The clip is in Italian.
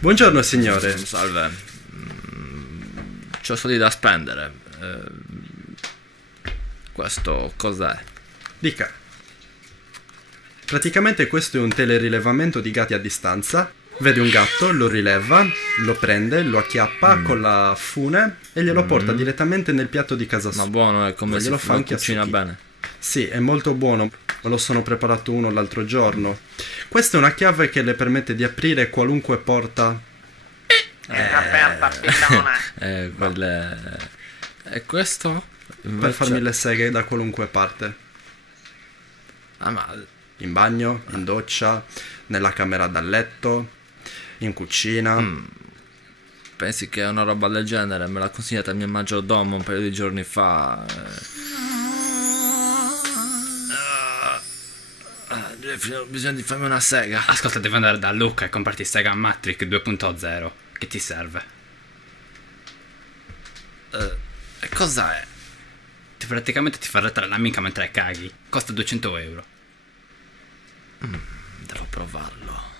Buongiorno signore. Salve. C'ho soldi da spendere. Questo cos'è? Dica. Praticamente questo è un telerilevamento di gatti a distanza. Vede un gatto, lo rileva, lo prende, lo acchiappa con la fune e glielo porta direttamente nel piatto di casa sua. Ma buono, è come Poi si glielo fa anche a cucina succhi. bene. Sì, è molto buono. Me lo sono preparato uno l'altro giorno. Questa è una chiave che le permette di aprire qualunque porta. Aperta, pillone. Quelle... E questo? Per Invece- farmi le seghe da qualunque parte. Ah, ma... In bagno, in doccia, nella camera da letto, in cucina. Pensi che una roba del genere me l'ha consigliata il mio maggiordomo un paio di giorni fa? Bisogna di farmi una sega. Ascolta, devi andare da Luca e comprarti Sega Matrix 2.0. Che ti serve? E cos'è? Praticamente ti fa arretrare la minca mentre caghi. Costa 200 euro. Devo provarlo.